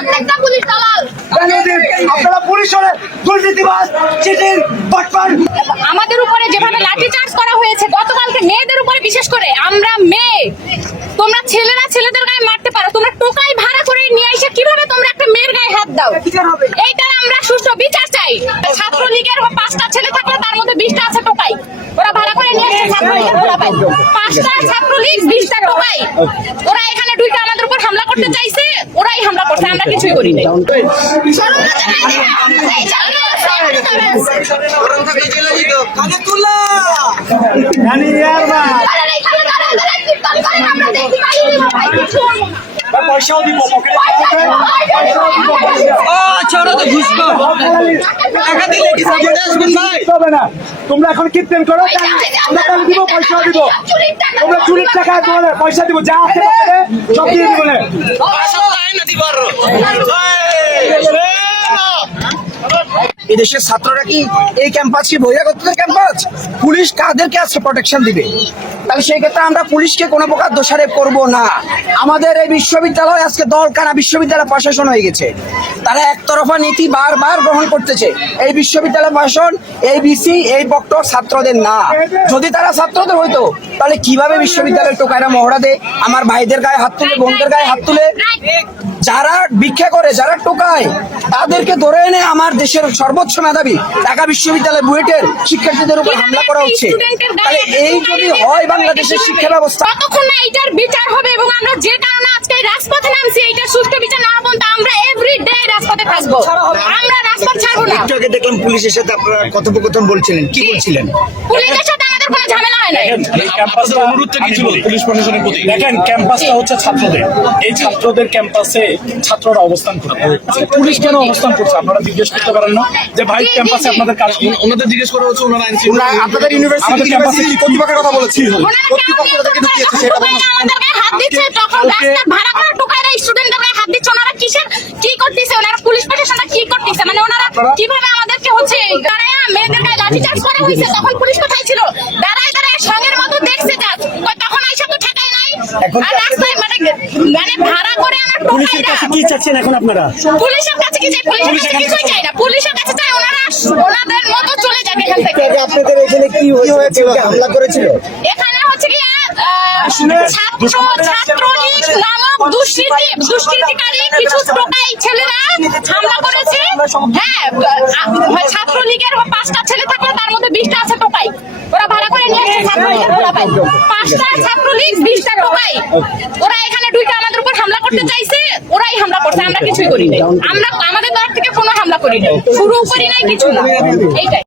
প্রত্যেকটা পুলিশ দালাল। আপনারা পুলিশ হলে দুর্নীতিবাজ, চিটিং, বাটপার। আমাদের উপরে যেভাবে লাঠিচার্জ করা হয়েছে গতকালকে, মেয়েদের উপরে বিশেষ করে, আমরা মেয়ে, তোমরা ছেলেরা ছেলেদের গায়ে মারতে পারো, তোমরা টোকাই ভাড়া করে নিয়ে এসে কিভাবে তোমরা একটা মেয়ের গায়ে হাত দাও? এইটার আমরা সুষ্ঠু বিচার চাই। ছাত্রলীগের 5টা ছেলে থাকলে তার মধ্যে 20টা আছে টোকাই, ওরা ভাড়া করে নিয়ে এসে ছাত্রলীগের খোলা পায়। 5টা ছাত্রলীগ, 20টা টোকাই, ওরা এখানে ঢুকে আমাদের উপর হামলা করতে চাইছে, ওরাই হামলা করছে, আমরা কিছুই করি নাই। পয়সাও দিব, তোমরা এখন কীর্তন করো, আমরা তাহলে দিব, পয়সাও দিব। তোমরা চুরির টাকা পয়সা দিব, যা আছে সব দিয়ে দিব। এদেশের ছাত্ররা কি এই ক্যাম্পাস কি বহিরাগতদের ক্যাম্পাস? পুলিশ কাদেরকে আজকে প্রোটেকশন দিবে? তাহলে সেই ক্ষেত্রে আমরা পুলিশকে কোনো প্রকার দোষারোপ করব না। আমাদের এই বিশ্ববিদ্যালয় আজকে দলকানা বিশ্ববিদ্যালয় প্রশাসন হয়ে গেছে। তারা একতরফা নীতি বারবার গ্রহণ করতেছে। এই বিশ্ববিদ্যালয় প্রশাসন, এই বিসি, এই বক্তব্য ছাত্রদের না। যদি তারা ছাত্রদের হইতো তাহলে কিভাবে বিশ্ববিদ্যালয়ের টোকাইরা মহড়া দেয়, আমার ভাইদের গায়ে হাত তুলে, বোনদের গায়ে হাত তুলে? যারা ভিক্ষা করে, যারা টোকায়, তাদেরকে ধরে এনে আমার দেশের সর্বোচ্চ মেধাবী ঢাকা বিশ্ববিদ্যালয় বুয়েটের শিক্ষার্থীদের উপর হামলা করা হচ্ছে। তাহলে এই যদি হয় বাংলাদেশের শিক্ষা ব্যবস্থা, ততক্ষণ না এইটার বিচার হবে। এবং আমরা যে কারণে আজকে রাজপথে নামছি, এইটার সুষ্ঠু বিচার না পর্যন্ত আমরা এভরিডে রাজপথে থাকবো, আমরা রাজপথ ছাড়বো না। একটু আগে দেখলাম পুলিশের সাথে আপনারা কথোপকথন বলছিলেন, কি বলছিলেন? পুলিশের সাথে আমাদের কোনো ঝামেলা হয় না। পুলিশ প্রশাসনের প্রতি দেখেন, ক্যাম্পাসটা হচ্ছে ছাত্রদের, এই ছাত্রদের ক্যাম্পাসে ছাত্ররা অবস্থান করে। পুলিশ কেন অবস্থান করছে আপনারা জিজ্ঞেস করতে পারেন না যে ভাই ক্যাম্পাসে আপনাদের কাজ কি? ওনাদের জিজ্ঞেস করা হচ্ছে, ওনারা আপনাদের ইউনিভার্সিটি ক্যাম্পাসে কি কর্তৃপক্ষের কথা বলেছি? কর্তৃপক্ষ তাদেরকে ঢুকিয়েছে, সেটা বলুন। আমাদের গায়ে হাত দিচ্ছে, তখন রাস্তা ভাড়া করা টোকাইরা স্টুডেন্টদের গায়ে হাত দিচ্ছে। ওনারা কিসের কি করতেছে? ওনারা পুলিশ প্রশাসনরা কি করতেছে? মানে ওনারা কিভাবে আমাদেরকে হচ্ছে দাঁড়ায় মেয়েদের গায়ে লাঠিচার্জ করা হয়েছে, তখন পুলিশ কোথায় ছিল? দাঁড়ায় দাঁড়ায় সঙ্গের মতো দেখছে, তখন আইসা তো ঠেকায় নাই। আর রাস্তায় মানে ভাড়া করে আমার পুলিশের কাছে কি চাচ্ছেন এখন আপনারা? পুলিশের কাছে কি চাই? পুলিশের কাছে কিছুই চাই না। পুলিশের কাছে চাই ওনারা ওনাদের মতো চলে যাবে এখান থেকে। আপনাদের এখানে কি হয়েছিল? হামলা করেছিল? এখানে হচ্ছে কি ছাত্রলীগ নামক দুষ্কৃতিকারী কিছু টোকাই ছেলেরা হামলা করেছে। হ্যাঁ, ছাত্রলীগের 5টা ছেলে থাকলে তার মধ্যে 20টা আছে টোকাই, ওরা ভাড়া করে নিয়ে এসে ছাত্রলীগের খোলা পায়। 5টা ছাত্রলীগ, 20টা টোকাই, ওরা এখানে ঢুকে আমাদের উপর হামলা করতে চাইছে, ওরাই হামলা করছে, আমরা কিছুই করি নাই। আমরা আমাদের তরফ থেকে কোনো হামলা করি নাই, শুরু করি নাই, কিছু না। এইটাই।